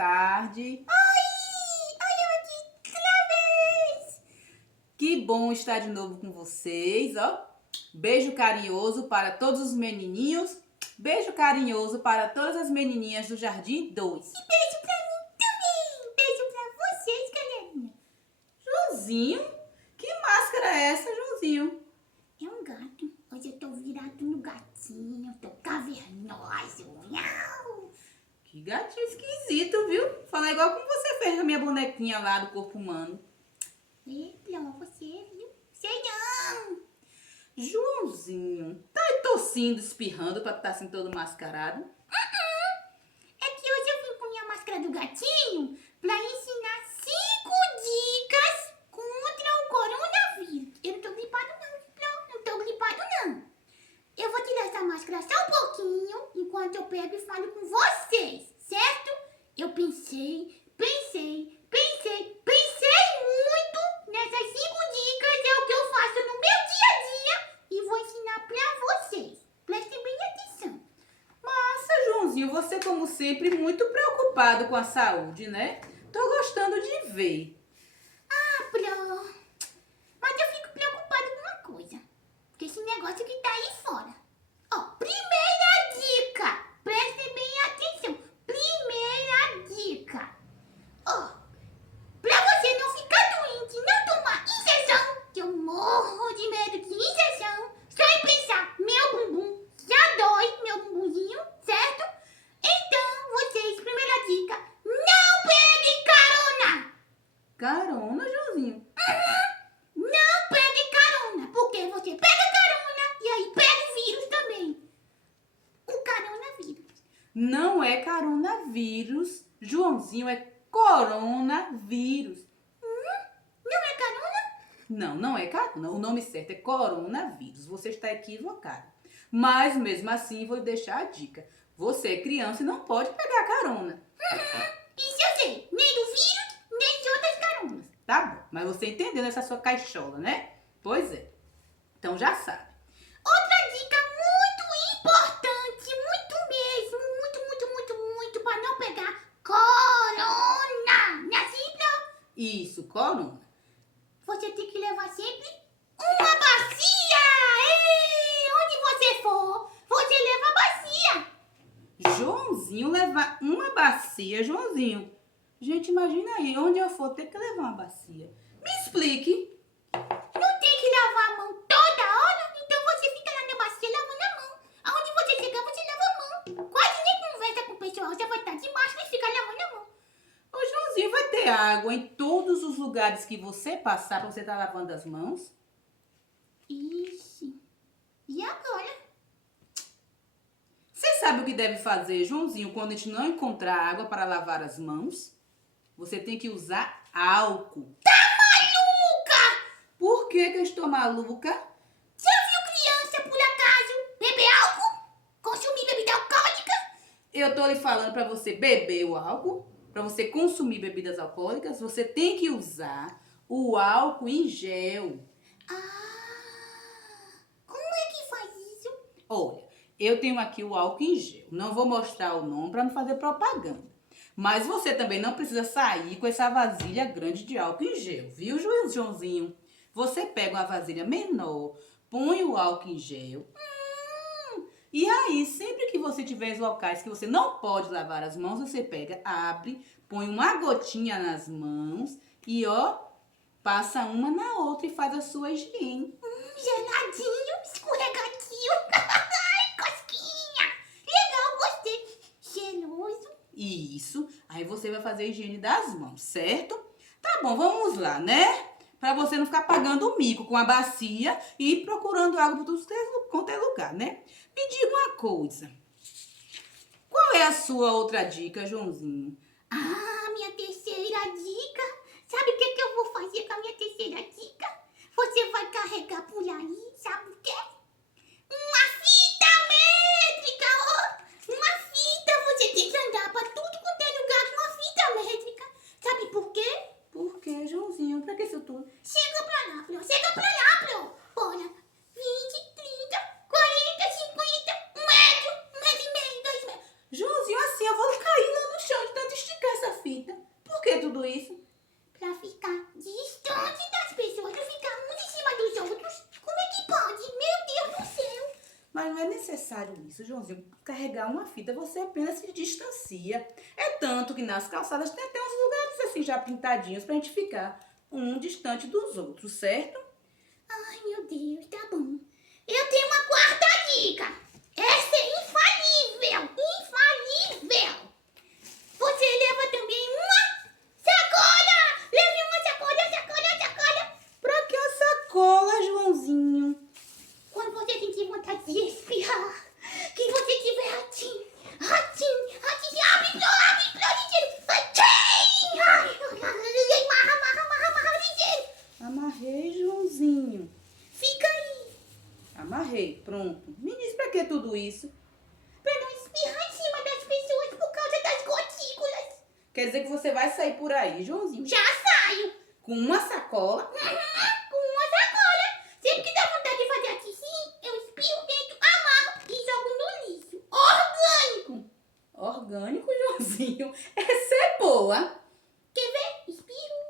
tarde. Oi, eu aqui outra vez. Que bom estar de novo com vocês, ó. Beijo carinhoso para todos os menininhos. Beijo carinhoso para todas as menininhas do Jardim 2. E beijo pra mim também. Beijo pra vocês, galerinha. Joãozinho? Que máscara é essa, Joãozinho? É um gato. Hoje eu tô virado no gatinho. Tô cavernoso. Miau. Que gatinho esquisito, viu? Fala igual como você fez com a minha bonequinha lá do corpo humano. Não, você, viu? Sei não. Joãozinho, tá aí tossindo, espirrando pra estar assim todo mascarado? É que hoje eu vim com minha máscara do gatinho pra ensinar 5 dicas contra o coronavírus. Eu não tô gripado não tô gripado não. Eu vou tirar essa máscara só um pouquinho, enquanto eu pego e falo com vocês, certo? Eu pensei muito nessas 5 dicas, é o que eu faço no meu dia a dia e vou ensinar pra vocês. Prestem bem atenção. Nossa, Joãozinho, você como sempre muito preocupado com a saúde, né? Tô gostando de ver. Pro. Mas eu fico preocupada com uma coisa. Com esse negócio que tá aí fora. Ó, primeira dica. Prestem bem atenção. Primeira dica. Ó, pra você não ficar doente, não tomar injeção, que eu morro de medo de injeção, só em pensar, meu bumbum já dói, meu bumbumzinho, certo? Então, vocês, primeira dica, não peguem carona. Carona, Joãozinho? Não pegue carona, porque você pega carona e aí pega o vírus também. O coronavírus. Não é coronavírus, Joãozinho, é coronavírus. Não é carona? Não é carona. O nome certo é coronavírus. Você está equivocado. Mas mesmo assim, vou deixar a dica. Você é criança e não pode pegar carona. Isso eu sei. Nem do vírus, nem de outras caronas. Tá bom, mas você entendeu essa sua caixola, né? Pois é. Então já sabe. Outra dica muito importante, muito mesmo, muito, para não pegar corona. Não é assim, não? Isso, corona. Você tem que levar sempre uma bacia. Ei, onde você for, você leva a bacia. Joãozinho levar uma bacia, Joãozinho. Gente, imagina aí, onde eu for ter que levar uma bacia. Me explique. Não tem que lavar a mão toda hora, então você fica lá na bacia lavando a mão. Aonde você chegar, você lava a mão. Quase nem conversa com o pessoal, você vai estar de máscara e fica lavando a mão. Ô, Joãozinho, vai ter água em todos os lugares que você passar pra você estar lavando as mãos? Ixi, e agora? Você sabe o que deve fazer, Joãozinho, quando a gente não encontrar água para lavar as mãos? Você tem que usar álcool. Tá maluca? Por que eu estou maluca? Já viu criança, por acaso, beber álcool? Consumir bebida alcoólica? Eu tô lhe falando para você beber o álcool, para você consumir bebidas alcoólicas, você tem que usar o álcool em gel. Como é que faz isso? Olha, eu tenho aqui o álcool em gel. Não vou mostrar o nome para não fazer propaganda. Mas você também não precisa sair com essa vasilha grande de álcool em gel, viu, Joãozinho? Você pega uma vasilha menor, põe o álcool em gel. E aí, sempre que você tiver em locais que você não pode lavar as mãos, você pega, abre, põe uma gotinha nas mãos e, ó, passa uma na outra e faz a sua higiene. Geladinho, escorregadio. Ai, cosquinha. Legal, gostei. Cheiroso. Isso. Aí você vai fazer a higiene das mãos, certo? Tá bom, vamos lá, né? Pra você não ficar pagando o mico com a bacia e procurando água por tudo quanto é lugar, né? Me diga uma coisa. Qual é a sua outra dica, Joãozinho? Minha terceira dica. Sabe o que eu vou fazer com a minha terceira dica? Você vai carregar por aí, sabe o quê? Uma fita métrica, ó. Uma fita. Você tem que andar pra tudo quanto é lugar com uma fita métrica. Sabe por quê? Por que, Joãozinho? Pra que isso tudo? Chega pra lá, Pro. Chega pra lá, Pro. Olha, 20, 30, 40, 50, 1 metro, 1,5 metro, 2 metros. Joãozinho, assim eu vou cair lá no chão de tanto esticar essa fita. Por que tudo isso? Pra ficar distante das pessoas, pra ficar um em cima dos outros. Como é que pode? Meu Deus do céu! Mas não é necessário isso, Joãozinho. Carregar uma fita, você apenas se distancia. É tanto que nas calçadas tem até uns lugares assim já pintadinhos pra gente ficar um distante dos outros, certo? Ai, meu Deus, tá bom. Eu tenho uma quarta dica. Essa é infalível. Infalível. Você leva também uma sacola. Leve uma sacola, sacola, sacola. Pra que a sacola, Joãozinho? Quando você sentir vontade de espirrar, que você tiver ratinho, ratinho, ratinho, abre, ligeiro, ratinho, amarra, ligeiro. Amarrei, Joãozinho. Fica aí, Amarrei, pronto. Me diz pra que tudo isso? pra não espirrar em cima das pessoas por causa das gotículas. Quer dizer que você vai sair por aí, Joãozinho, Já saio com uma sacola? com uma sacola. Sempre que dá vontade de fazer assim, eu espirro dentro, amarro e jogo no lixo. Orgânico. Orgânico, Joãozinho. Essa é boa. Quer ver? Espirro.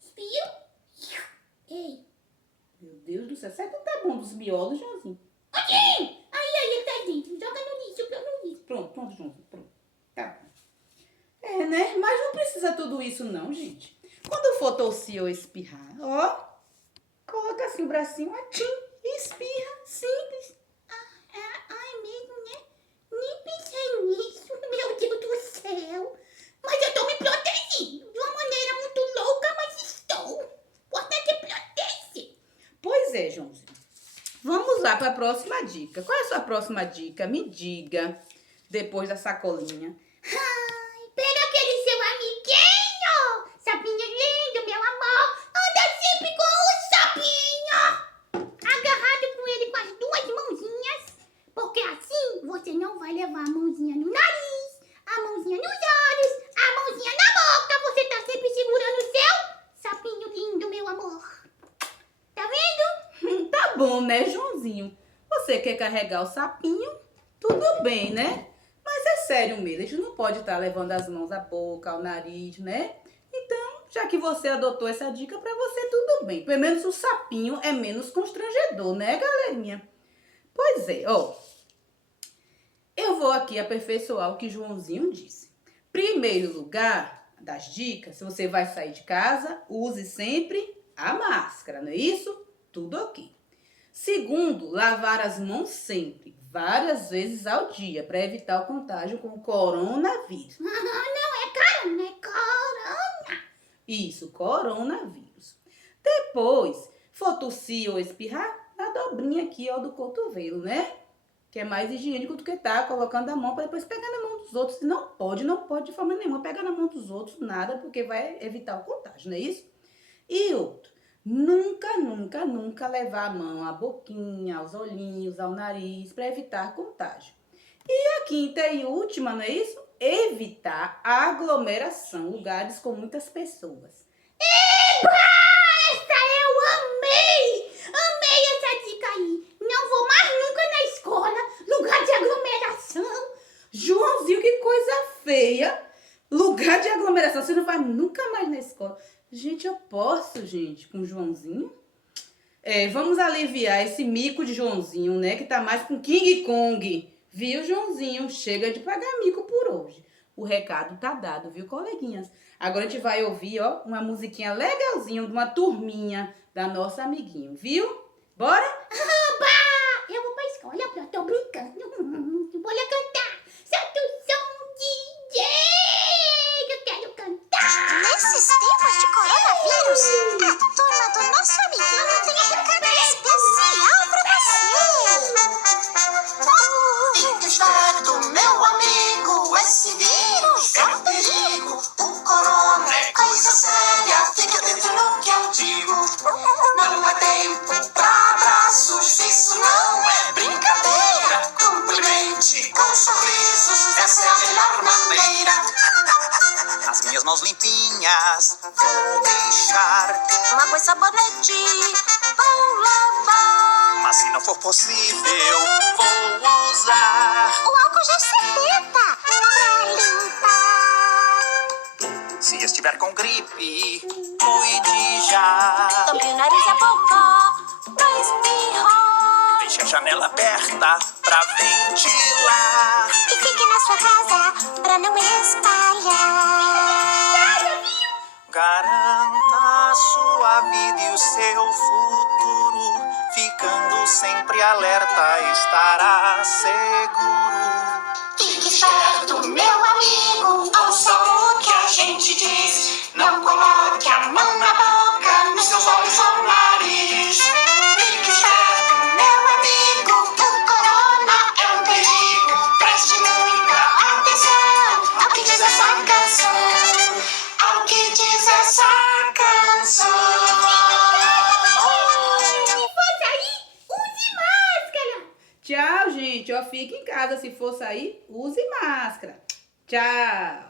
Espirro. Ei. Meu Deus do céu, será que não tá bom dos miolos, Joãozinho? Aqui! Aí, ele tá dentro. Joga no lixo, pra no lixo. Pronto, Joãozinho, pronto. Tá bom. É, né? Mas não precisa tudo isso não, gente. Quando for tossir ou espirrar, ó, coloca assim o bracinho, atim, e espirra, simples. Ai, mesmo, né? Nem pensei nisso, meu Deus do céu. Mas eu tô me protegendo. De uma maneira muito louca, mas estou. O importante é proteger. Pois é, Joãozinho. Vamos lá para a próxima dica. Qual é a sua próxima dica? Me diga, depois da sacolinha. Ai, pega aquele seu amiguinho. Sapinho lindo, meu amor. Anda sempre com o sapinho. Agarrado com ele com as duas mãozinhas. Porque assim você não vai levar a mãozinha no nariz, a mãozinha nos olhos, a mãozinha na boca. Você tá sempre segurando o seu sapinho lindo, meu amor. Tá vendo? Tá bom, né, Joãozinho? Você quer carregar o sapinho? Tudo bem, né? Mas é sério mesmo, a gente não pode estar levando as mãos à boca, ao nariz, né? Então, já que você adotou essa dica, pra você tudo bem. Pelo menos o sapinho é menos constrangedor, né, galerinha? Pois é, ó. Eu vou aqui aperfeiçoar o que Joãozinho disse. Primeiro lugar das dicas, se você vai sair de casa, use sempre a máscara, não é isso? Tudo ok. Segundo, lavar as mãos sempre, várias vezes ao dia, para evitar o contágio com o coronavírus. Não é carona, é corona. Isso, coronavírus. Depois, for tossir ou espirrar, a dobrinha aqui, ó, do cotovelo, né? Que é mais higiênico do que tá colocando a mão para depois pegar na mão dos outros. Não pode de forma nenhuma pegar na mão dos outros, nada, porque vai evitar o contágio, não é isso? E outro, nunca levar a mão à boquinha, aos olhinhos, ao nariz, para evitar contágio. E a quinta e última, não é isso? Evitar aglomeração, lugares com muitas pessoas. Eba! Essa eu amei! Amei essa dica aí. Não vou mais nunca na escola, lugar de aglomeração. Joãozinho, que coisa feia! Lugar de aglomeração, você não vai nunca mais na escola. Gente, eu posso, gente, com o Joãozinho? Vamos aliviar esse mico de Joãozinho, né? Que tá mais com King Kong. Viu, Joãozinho? Chega de pagar mico por hoje. O recado tá dado, viu, coleguinhas? Agora a gente vai ouvir, ó, uma musiquinha legalzinha de uma turminha da nossa amiguinho, viu? Bora? Oba! Eu vou pra escola, eu tô brincando. Bora cantar. Solta o som, DJ! Eu quero cantar. Nesses tempos de coronavírus, a turma do nosso amiguinho tem um recado especial pra você. Tem que estar do meu amigo, esse vírus é um perigo. O corona é coisa séria, fica atento no que eu digo. Não é tempo pra abraços, isso não é brincadeira. Cumprimente com sorrisos, essa é a melhor maneira. As minhas mãos limpinhas vou deixar, Uma água e sabonete, vou lavar. mas se não for possível, vou usar O álcool gel 70 pra limpar. Se estiver com gripe, cuide já. Tampe o nariz e a boca pra espirrar. Deixe a janela aberta pra ventilar. E fique na sua casa pra não espalhar. Garanta a sua vida e o seu futuro. Ficando sempre alerta, estará seguro. Fique esperto, meu amigo, ouça o que a gente diz. Não coloque a mão na boca, nos seus olhos ou nariz. Fique esperto, meu amigo, o corona é um perigo. Preste muita atenção ao que diz essa canção. Ao que diz essa canção. Tchau, gente. Ó, fique em casa. Se for sair, use máscara. Tchau.